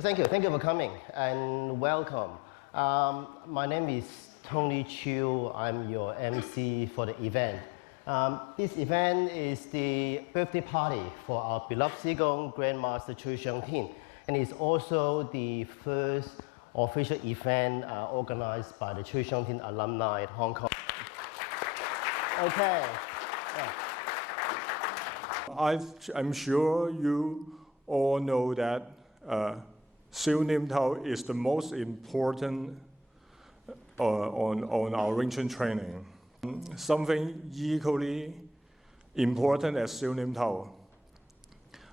Thank you for coming and welcome. My name is Tony Chu. I'm your MC for the event. This event is the birthday party for our beloved Qigong Grandmaster Chu Shong, and it's also the first official event organized by the Chu Shong alumni at Hong Kong. Okay. Yeah. I'm sure you all know that Siu Nim Tao is the most important on our Wing Chun training. Something equally important as Siu Nim Tao.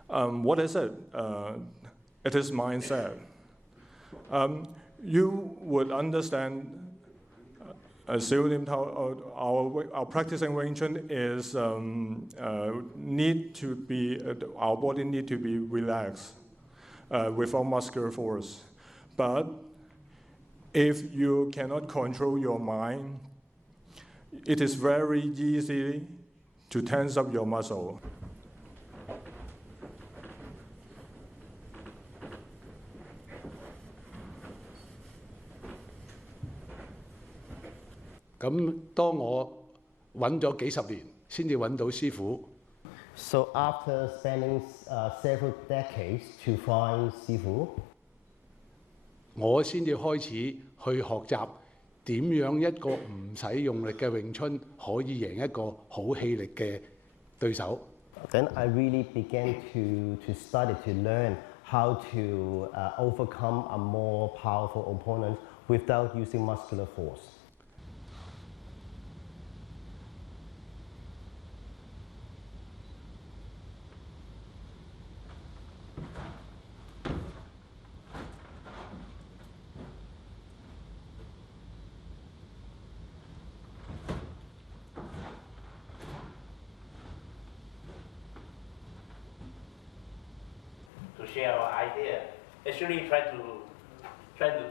What is it? It is mindset. You would understand Siu Nim Tao, our practicing Wing Chun is our body need to be relaxed without muscular force. But if you cannot control your mind, it is very easy to tense up your muscle. So after spending several decades to find Sifu, 我先至開始去學習點樣一個唔使用力嘅詠春可以贏一個好氣力嘅對手。Then I really began to study, to learn how to overcome a more powerful opponent without using muscular force. To share our idea, actually try to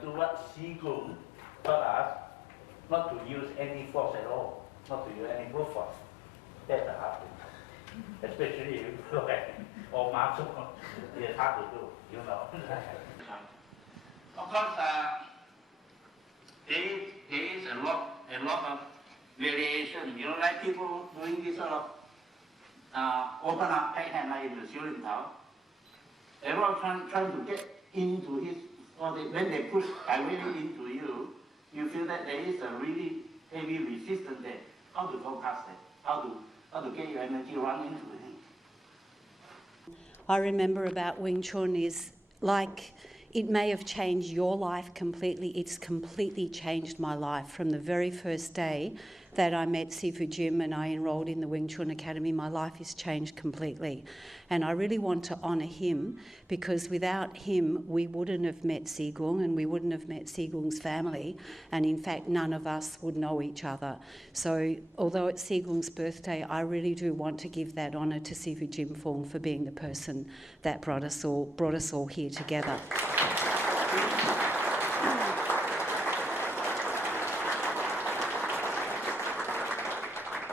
do what Qigong taught us, not to use any force at all, not to use any brute force. That's the hard thing. Especially if you look at all muscle, it's hard to do, you know. Of course, there is a lot of variation. You know, like people doing this sort of open up tight hand like in the Siu Nim Tao. Everyone trying to get into his, or when they push directly into you, you feel that there is a really heavy resistance there. How to go past that? How to get your energy run into it? I remember about Wing Chun is like, it may have changed your life completely. It's completely changed my life from the very first day that I met Sifu Jim and I enrolled in the Wing Chun Academy. My life has changed completely. And I really want to honour him because without him, we wouldn't have met Qigong and we wouldn't have met Qigong's family. And in fact, none of us would know each other. So although it's Qigong's birthday, I really do want to give that honour to Sifu Jim Fong for being the person that brought us all here together.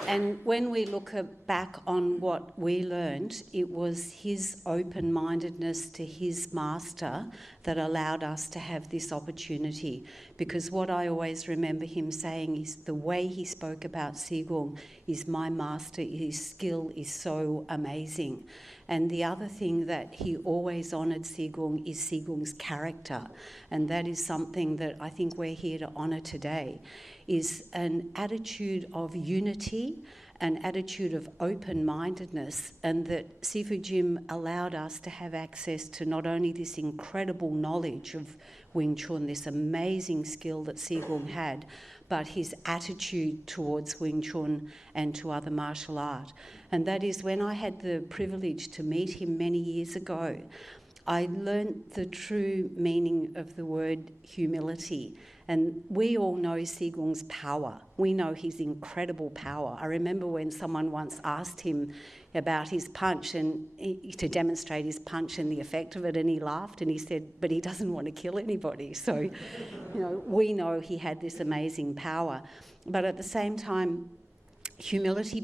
And when we look back on what we learned, it was his open-mindedness to his master that allowed us to have this opportunity. Because what I always remember him saying is the way he spoke about Qigong is my master, his skill is so amazing. And the other thing that he always honoured Qigong is Qigong's character. And that is something that I think we're here to honour today, is an attitude of unity, an attitude of open-mindedness, and that Sifu Jim allowed us to have access to not only this incredible knowledge of Wing Chun, this amazing skill that Qigong had, but his attitude towards Wing Chun and to other martial art. And that is when I had the privilege to meet him many years ago, I learnt the true meaning of the word humility. And we all know Qigong's power. We know his incredible power. I remember when someone once asked him about his punch and to demonstrate his punch and the effect of it, and he laughed and he said, but he doesn't want to kill anybody. So, you know, we know he had this amazing power. But at the same time, humility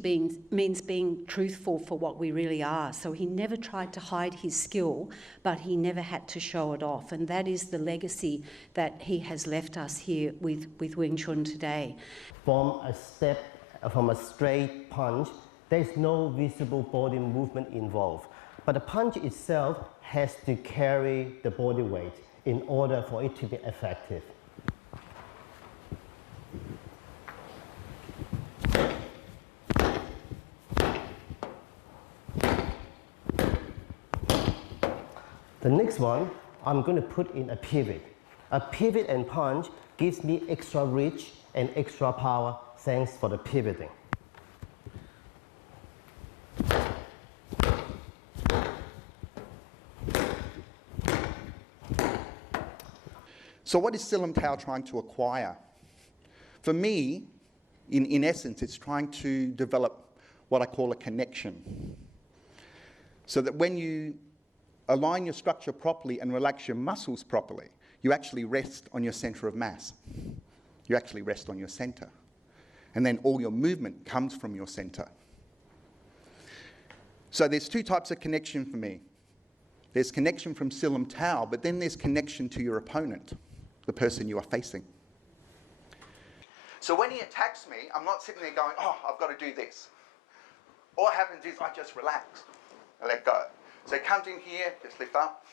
means being truthful for what we really are. So he never tried to hide his skill, but he never had to show it off. And that is the legacy that he has left us here with Wing Chun today. From a straight punch, there is no visible body movement involved. But the punch itself has to carry the body weight in order for it to be effective. The next one, I'm going to put in a pivot. A pivot and punch gives me extra reach and extra power thanks for the pivoting. So what is Silam Tao trying to acquire? For me, in essence, it's trying to develop what I call a connection. So that when you align your structure properly and relax your muscles properly, you actually rest on your center of mass. You actually rest on your center. And then all your movement comes from your center. So there's two types of connection for me. There's connection from Silam Tao, but then there's connection to your opponent, the person you are facing. So when he attacks me, I'm not sitting there going, oh, I've got to do this. All that happens is I just relax. I let go. So it comes in here, just lift up.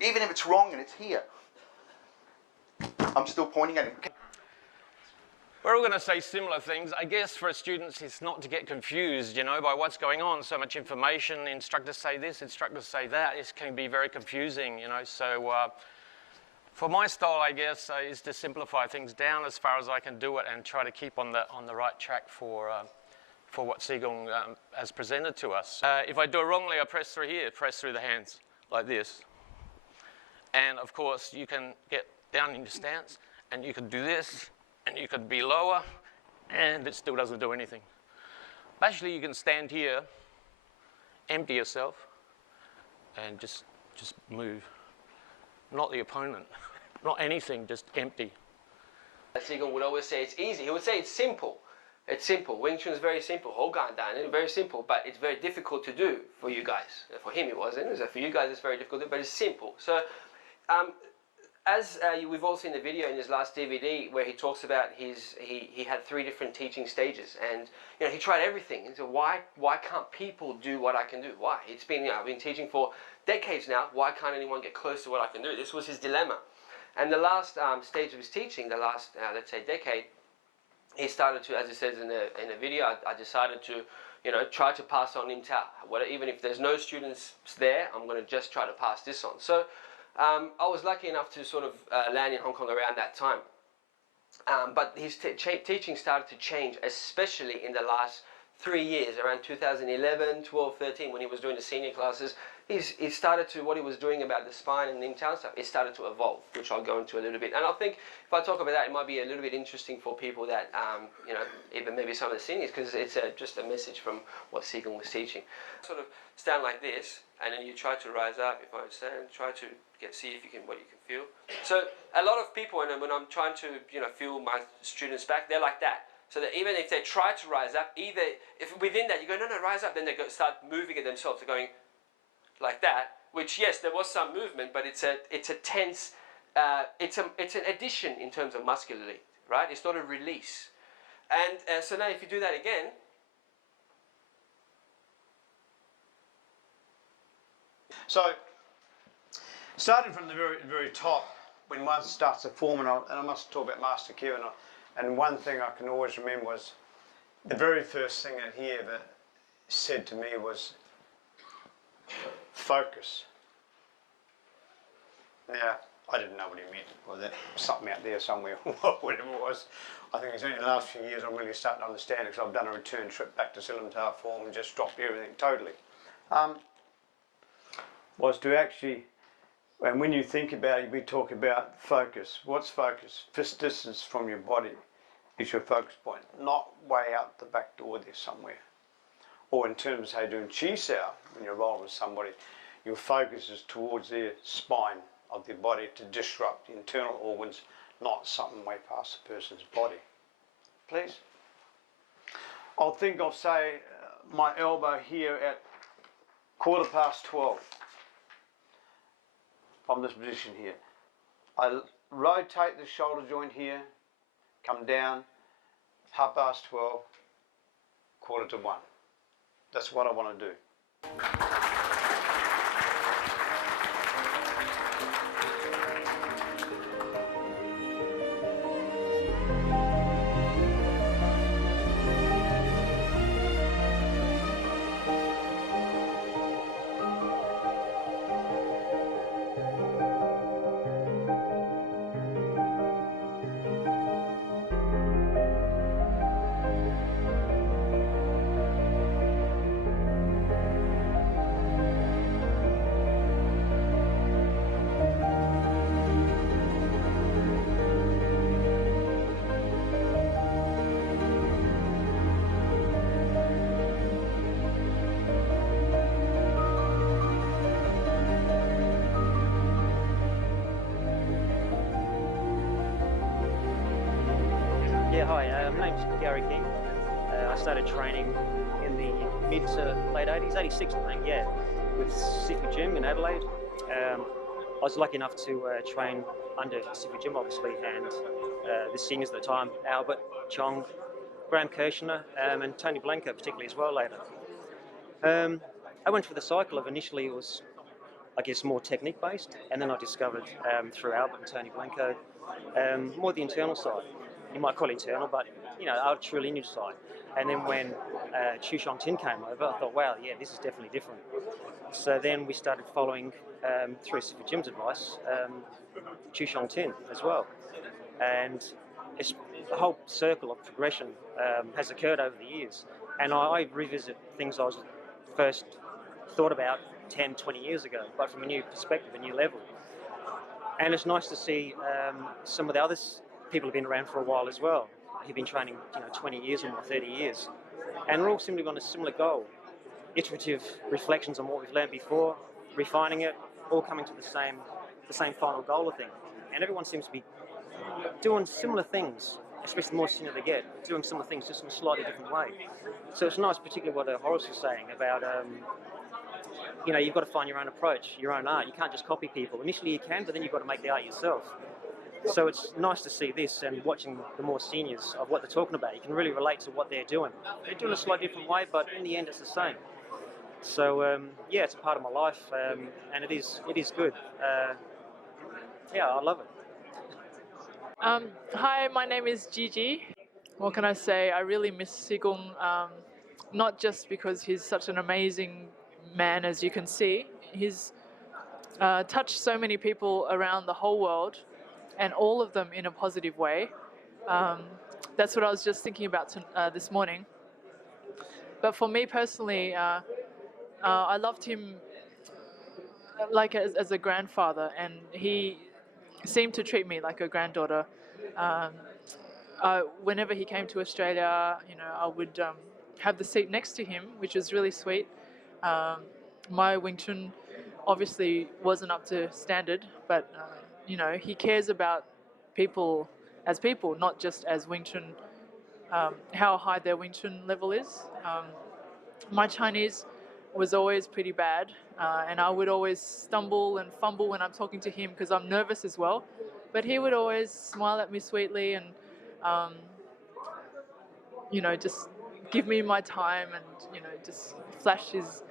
Even if it's wrong and it's here, I'm still pointing at him. We're all going to say similar things. I guess for students, it's not to get confused, you know, by what's going on. So much information, instructors say this, instructors say that. It can be very confusing, you know. So for my style, I guess, is to simplify things down as far as I can do it and try to keep on the right track for what Qigong has presented to us. If I do it wrongly, I press through here, press through the hands like this. And of course, you can get down in your stance and you can do this and you could be lower and it still doesn't do anything. Basically, you can stand here, empty yourself and just move. Not the opponent, not anything, just empty. Qigong would always say it's easy. He would say it's simple. It's simple. Wing Chun is very simple. It's very simple, but it's very difficult to do for you guys. For him, it wasn't. So for you guys, it's very difficult to do, but it's simple. So, as we've all seen the video in his last DVD where he talks about he had 3 different teaching stages, and you know he tried everything. And so why can't people do what I can do? Why? It's been I've been teaching for decades now. Why can't anyone get close to what I can do? This was his dilemma. And the last stage of his teaching, the last let's say decade, he started to, as it says in the video, I decided to, you know, try to pass on Nim Tao. Even if there's no students there, I'm going to just try to pass this on. So I was lucky enough to sort of land in Hong Kong around that time. But his teaching started to change, especially in the last 3 years, around 2011, 12, 13, when he was doing the senior classes. He started to, what he was doing about the spine and Nim Tao stuff, it started to evolve, which I'll go into a little bit. And I think if I talk about that, it might be a little bit interesting for people that, you know, even maybe some of the seniors, because it's just a message from what Qigong was teaching. Sort of stand like this, and then you try to rise up. If I stand, try to see if you can, what you can feel. So a lot of people, and when I'm trying to, you know, feel my students back, they're like that. So that even if they try to rise up, either if within that you go, no, rise up, then they start moving it themselves. They're going like that, which yes, there was some movement, but it's a tense, it's an addition in terms of muscularity, right? It's not a release. And so now if you do that again, so starting from the very top, when one starts to form, and I must talk about Master Kevin, and one thing I can always remember was the very first thing that he ever said to me was, focus. Now, I didn't know what he meant, or that something out there somewhere, whatever it was. I think it's only the last few years I'm really starting to understand it, because I've done a return trip back to Silam Tao form and just dropped everything totally. Was to actually, and when you think about it, we talk about focus. What's focus? Fist distance from your body is your focus point, not way out the back door there somewhere. Or in terms of, say, doing Chi Sao, when you're rolling with somebody, your focus is towards their spine of their body to disrupt the internal organs, not something way past the person's body. Please? I'll think of, say, my elbow here at 12:15 from this position here. I rotate the shoulder joint here, come down, 12:30, 1:45. That's what I want to do. Yeah, hi, my name's Gary King. I started training in the mid to late 80s, 86 I think, yeah, with Sifu Gym in Adelaide. I was lucky enough to train under Sifu Gym, obviously, and the seniors at the time, Albert, Chong, Graham Kirshner, and Tony Blanco particularly as well later. I went through the cycle of initially it was, I guess, more technique based, and then I discovered through Albert and Tony Blanco more the internal side. You might call it internal, but you know, our true lineage side. And then when Chu Shong came over, I thought, wow, yeah, this is definitely different. So then we started following through Sifu Gym's advice, Chu Shong as well. And it's a whole circle of progression has occurred over the years. And I revisit things I was first thought about 10, 20 years ago, but from a new perspective, a new level. And it's nice to see some of the others, people have been around for a while as well. Who've been training, 20 years or more, 30 years. And we're all simply on a similar goal. Iterative reflections on what we've learned before, refining it, all coming to the same final goal, I think. And everyone seems to be doing similar things, especially the more senior they get, doing similar things just in a slightly different way. So it's nice, particularly what Horace was saying about, you've got to find your own approach, your own art. You can't just copy people. Initially you can, but then you've got to make the art yourself. So it's nice to see this and watching the more seniors of what they're talking about. You can really relate to what they're doing. They're doing it a slightly different way, but in the end it's the same. So yeah, it's a part of my life, and it is good. Yeah, I love it. Hi, my name is Gigi. What can I say? I really miss Sigong, not just because he's such an amazing man, as you can see. He's touched so many people around the whole world, and all of them in a positive way. That's what I was just thinking about this morning. But for me personally, I loved him like as a grandfather, and he seemed to treat me like a granddaughter. Whenever he came to Australia, I would have the seat next to him, which was really sweet. My Wing Chun obviously wasn't up to standard, but he cares about people, not just as Wing Chun, how high their Wing Chun level is. My Chinese was always pretty bad, and I would always stumble and fumble when I'm talking to him because I'm nervous as well. But he would always smile at me sweetly and, just give me my time and, just flash his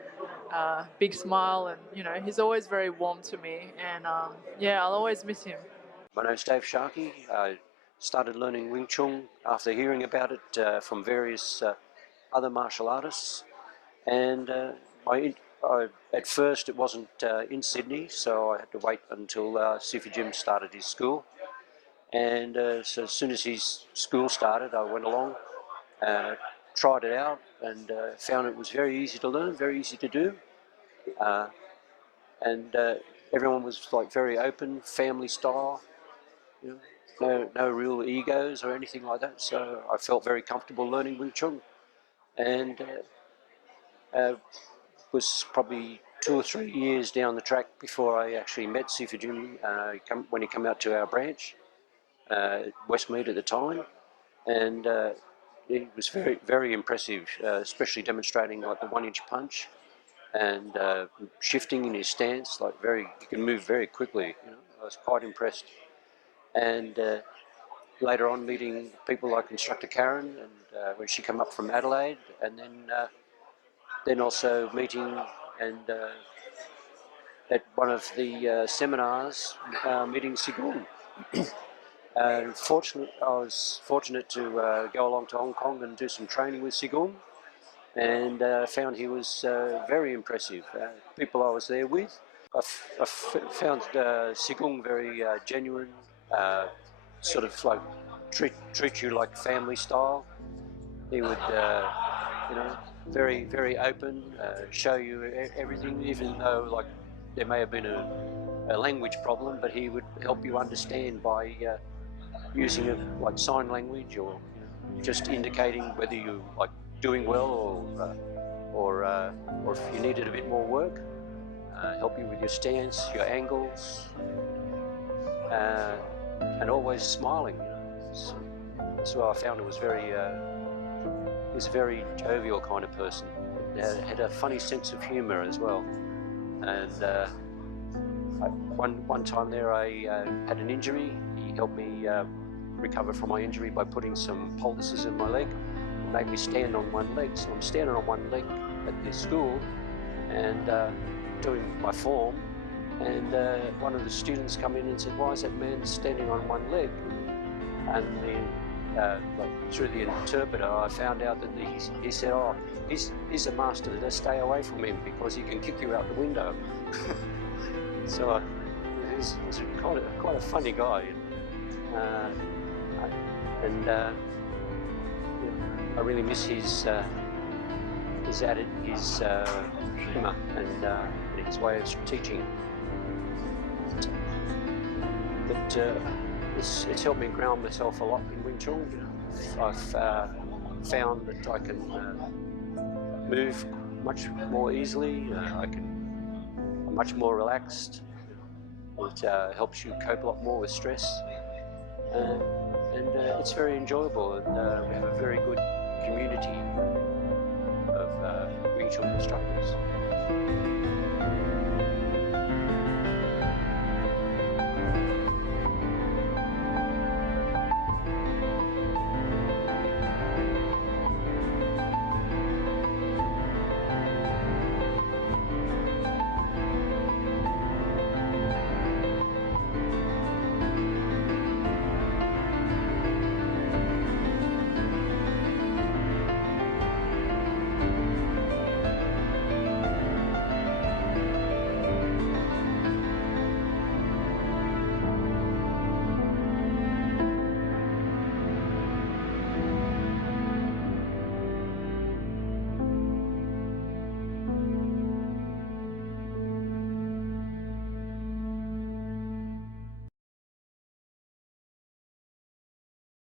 big smile, and he's always very warm to me, and yeah, I'll always miss him. My name's Dave Sharkey. I started learning Wing Chun after hearing about it from various other martial artists, and at first it wasn't in Sydney, so I had to wait until Sifu Jim started his school, and so as soon as his school started I went along, tried it out, and found it was very easy to learn, very easy to do, and everyone was like very open, family style, no real egos or anything like that, so I felt very comfortable learning Wing Chun, and was probably 2 or 3 years down the track before I actually met Sifu Jim when he came out to our branch, Westmead at the time, and he was very impressive, especially demonstrating like the 1-inch punch and shifting in his stance. Like he can move very quickly. You know, I was quite impressed. And later on, meeting people like Instructor Karen, and when she came up from Adelaide, and then also meeting and at one of the seminars, meeting Sigung. I was fortunate to go along to Hong Kong and do some training with Sigung, and found he was very impressive. People I was there with, I found Sigung very genuine, sort of like treat you like family style. He would, you know, very open, show you everything, even though like there may have been a language problem, but he would help you understand by using like sign language, or just indicating whether you like doing well, or if you needed a bit more work. Help you with your stance, your angles, and always smiling. You know, so I found it was he's a very jovial kind of person. Had a funny sense of humour as well. And one time there, I had an injury. He helped me recover from my injury by putting some poultices in my leg. It made me stand on one leg. So I'm standing on one leg at this school and doing my form. And one of the students come in and said, "Why is that man standing on one leg?" And like through the interpreter, I found out that he said, "Oh, he's a master. Let's stay away from him because he can kick you out the window." So he's quite a funny guy, and I really miss his humour and his way of teaching. But it's helped me ground myself a lot in Wing Chun. You know, I've found that I can move much more easily. I'm much more relaxed. It helps you cope a lot more with stress, and it's very enjoyable. And we have a very good community of Wing Chun instructors.